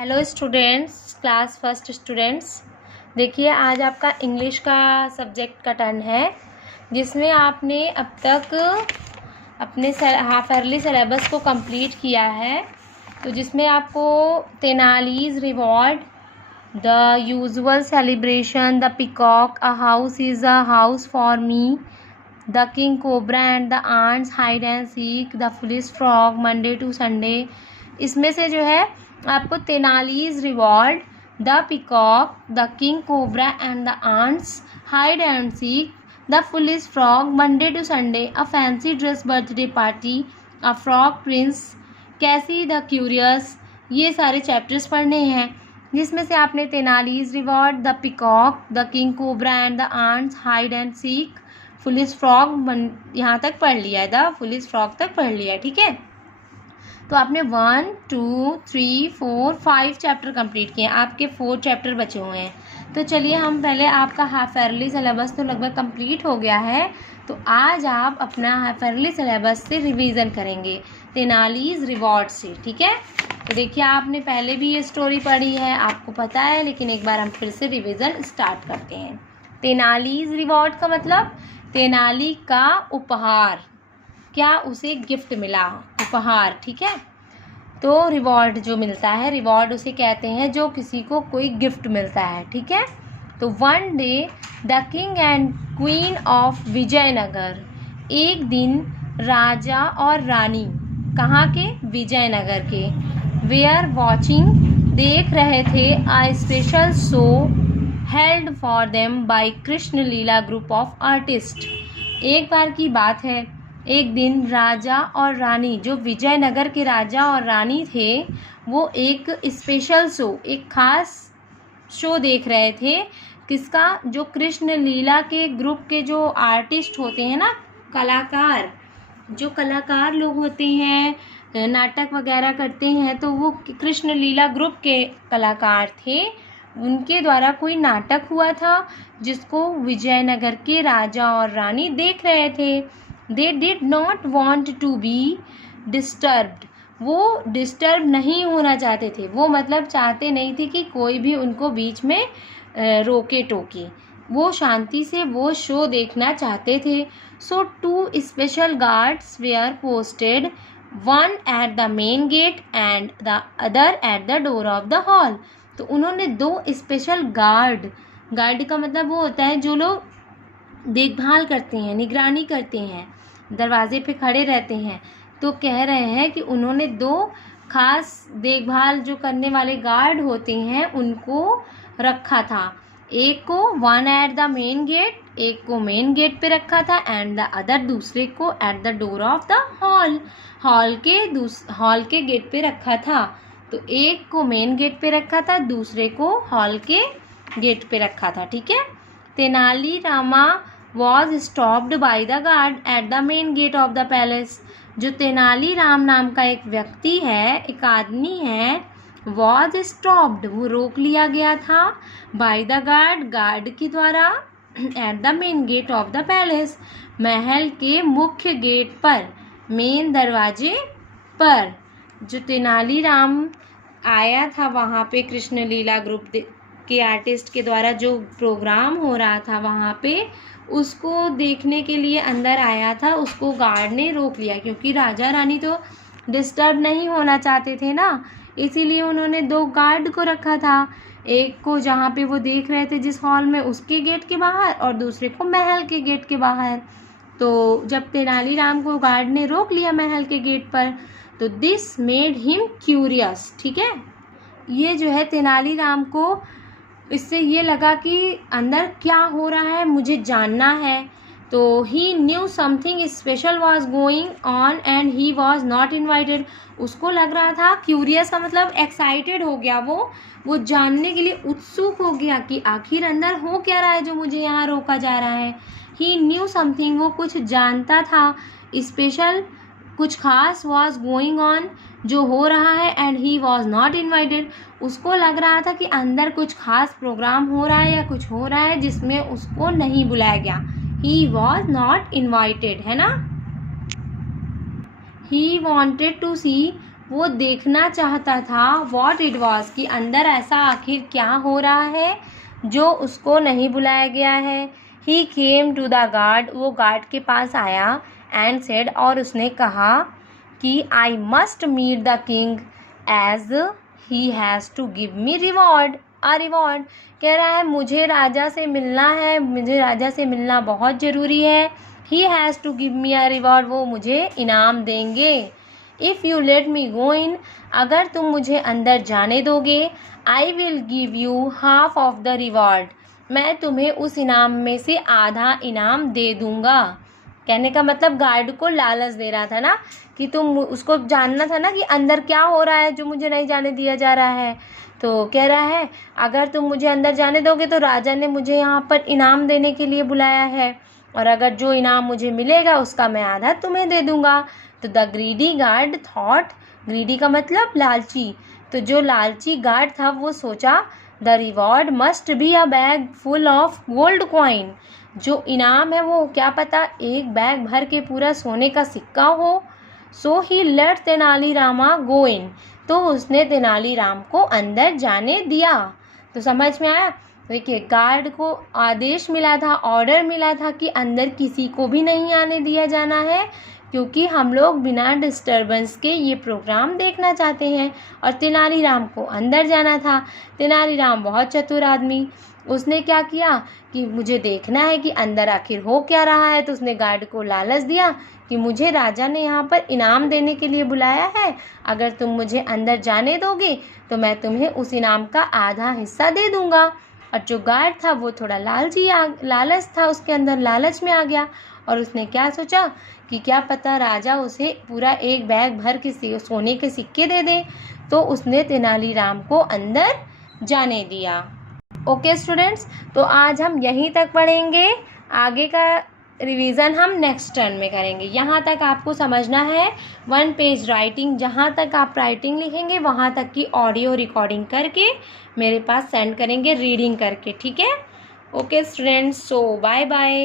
Hello students, class first students. देखिए, आज आपका इंग्लिश का सब्जेक्ट का टर्न है, जिसमें आपने अब तक अपने हाफ ईयरली सिलेबस को कंप्लीट किया है। तो जिसमें आपको Tenali's reward, the usual celebration, the peacock, a house is a house for me, the king cobra and the ants, hide and seek, the foolish frog, Monday to Sunday, इसमें से जो है आपको Tenali's reward, the peacock, the king cobra and the ants, hide and seek, the foolish frog, Monday to Sunday, a fancy dress birthday party, a frog prince, Casey the curious, ये सारे chapters पढ़ने हैं। जिसमें से आपने Tenali's reward, the peacock, the king cobra and the ants, hide and seek, foolish frog यहाँ तक पढ़ लिया है, द फुलिश फ्रॉग तक पढ़ लिया है। ठीक है, तो आपने 1, 2, 3, 4, 5 चैप्टर कंप्लीट किए हैं। आपके 4 चैप्टर बचे हुए हैं। तो चलिए, हम पहले आपका हाफ ईयरली सिलेबस तो लगभग कंप्लीट हो गया है, तो आज आप अपना हाफ ईयरली सिलेबस से रिवीजन करेंगे तेनालीज रिवॉर्ड से। ठीक है, तो देखिए, आपने पहले भी ये स्टोरी पढ़ी है, आपको पता है, लेकिन एक बार हम फिर से रिवीजन स्टार्ट करते हैं। तेनालीज रिवॉर्ड का मतलब तेनाली का उपहार, क्या उसे गिफ्ट मिला, उपहार। ठीक है, तो रिवॉर्ड जो मिलता है, रिवॉर्ड उसे कहते हैं जो किसी को कोई गिफ्ट मिलता है। ठीक है, तो one day the king and queen of Vijayanagar, एक दिन राजा और रानी, कहाँ के, विजयनगर के, वेयर वॉचिंग, देख रहे थे, a special show held for them by Krishna Leela group of artist. एक बार की बात है, एक दिन राजा और रानी, जो विजयनगर के राजा और रानी थे, वो एक स्पेशल शो, एक खास शो देख रहे थे। किसका, जो कृष्ण लीला के ग्रुप के जो आर्टिस्ट होते हैं ना, कलाकार, जो कलाकार लोग होते हैं, नाटक वगैरह करते हैं, तो वो कृष्ण लीला ग्रुप के कलाकार थे। उनके द्वारा कोई नाटक हुआ था, जिसको विजयनगर के राजा और रानी देख रहे थे। They did not want to be disturbed, वो डिस्टर्ब नहीं होना चाहते थे, वो मतलब चाहते नहीं थे कि कोई भी उनको बीच में रोके टोके, वो शांति से वो शो देखना चाहते थे। So 2 special guards were posted, one at the main gate and the other at the door of the hall। तो उन्होंने 2 स्पेशल गार्ड का मतलब वो होता है जो लोग देखभाल करते हैं, निगरानी करते हैं, दरवाजे पे खड़े रहते हैं। तो कह रहे हैं कि उन्होंने 2 खास देखभाल जो करने वाले गार्ड होते हैं उनको रखा था। एक को one at the main gate, एक को मेन गेट पे रखा था, एंड द अदर, दूसरे को at the door of the hall, hall के गेट पे रखा था। तो एक को मेन गेट पे रखा था, दूसरे को हॉल के गेट पे रखा था। ठीक है, Tenali Rama was stopped by the guard at the main gate of the palace। जो तेनाली राम नाम का एक व्यक्ति है, एक आदमी है, was stopped, वो रोक लिया गया था, by the guard, गार्ड के द्वारा, at the main gate of the palace, महल के मुख्य गेट पर, मेन दरवाजे पर। जो तेनाली राम आया था वहाँ पे, कृष्ण लीला ग्रुप के आर्टिस्ट के द्वारा जो प्रोग्राम हो रहा था वहाँ पे, उसको देखने के लिए अंदर आया था, उसको गार्ड ने रोक लिया, क्योंकि राजा रानी तो डिस्टर्ब नहीं होना चाहते थे ना, इसीलिए उन्होंने 2 गार्ड को रखा था। एक को जहाँ पे वो देख रहे थे जिस हॉल में, उसके गेट के बाहर, और दूसरे को महल के गेट के बाहर। तो जब तेनालीराम को गार्ड ने रोक लिया महल के गेट पर, तो दिस मेड हिम क्यूरियस। ठीक है, ये जो है तेनालीराम को, इससे ये लगा कि अंदर क्या हो रहा है, मुझे जानना है। तो he knew something special was going on and he was not invited. उसको लग रहा था, क्यूरियस का मतलब एक्साइटेड हो गया, वो जानने के लिए उत्सुक हो गया कि आखिर अंदर हो क्या रहा है जो मुझे यहाँ रोका जा रहा है। ही न्यू समथिंग, वो कुछ जानता था, स्पेशल, कुछ खास, वॉज गोइंग ऑन, जो हो रहा है, and he was not invited, उसको लग रहा था कि अंदर कुछ खास प्रोग्राम हो रहा है या कुछ हो रहा है जिसमें उसको नहीं बुलाया गया। ही वॉज नॉट इन्वाइटेड, है ना। ही वॉन्टेड टू सी वो देखना चाहता था व्हाट इट वाज, कि अंदर ऐसा आखिर क्या हो रहा है जो उसको नहीं बुलाया गया है। He came to the guard, वो गार्ड के पास आया, एंड सेड, और उसने कहा कि I must meet the king as he has to give me reward, a reward. कह रहा है मुझे राजा से मिलना है, मुझे राजा से मिलना बहुत ज़रूरी है। He has to give me a reward, वो मुझे इनाम देंगे। If you let me go in, अगर तुम मुझे अंदर जाने दोगे, I will give you half of the reward, मैं तुम्हें उस इनाम में से आधा इनाम दे दूंगा। कहने का मतलब गार्ड को लालच दे रहा था ना, कि तुम, उसको जानना था ना कि अंदर क्या हो रहा है जो मुझे नहीं जाने दिया जा रहा है। तो कह रहा है अगर तुम मुझे अंदर जाने दोगे तो राजा ने मुझे यहाँ पर इनाम देने के लिए बुलाया है, और अगर जो इनाम मुझे मिलेगा उसका मैं आधा तुम्हें दे दूंगा। तो the greedy guard thought, greedy का मतलब लालची, तो जो लालची गार्ड था वो सोचा, the reward must be a bag full of gold coin, जो इनाम है वो क्या पता एक बैग भर के पूरा सोने का सिक्का हो। सो ही लेट तेनालीरामा गो इन, तो उसने तेनालीराम को अंदर जाने दिया। तो समझ में आया। देखिए गार्ड को आदेश मिला था, ऑर्डर मिला था कि अंदर किसी को भी नहीं आने दिया जाना है, क्योंकि हम लोग बिना डिस्टरबेंस के ये प्रोग्राम देखना चाहते हैं, और तेनालीराम को अंदर जाना था। तेनालीराम बहुत चतुर आदमी, उसने क्या किया कि मुझे देखना है कि अंदर आखिर हो क्या रहा है, तो उसने गार्ड को लालच दिया कि मुझे राजा ने यहाँ पर इनाम देने के लिए बुलाया है, अगर तुम मुझे अंदर जाने दोगे तो मैं तुम्हें उस इनाम का आधा हिस्सा दे दूँगा। और जो गार्ड था वो थोड़ा लालच था, उसके अंदर लालच में आ गया, और उसने क्या सोचा कि क्या पता राजा उसे पूरा एक बैग भर के सोने के सिक्के दे दे, तो उसने तेनालीराम को अंदर जाने दिया। ओके स्टूडेंट्स, तो आज हम यहीं तक पढ़ेंगे, आगे का रिवीजन हम नेक्स्ट टर्न में करेंगे। यहाँ तक आपको समझना है 1 पेज राइटिंग, जहाँ तक आप राइटिंग लिखेंगे वहाँ तक की ऑडियो रिकॉर्डिंग करके मेरे पास सेंड करेंगे रीडिंग करके, ठीक है। ओके स्टूडेंट्स, सो बाय बाय।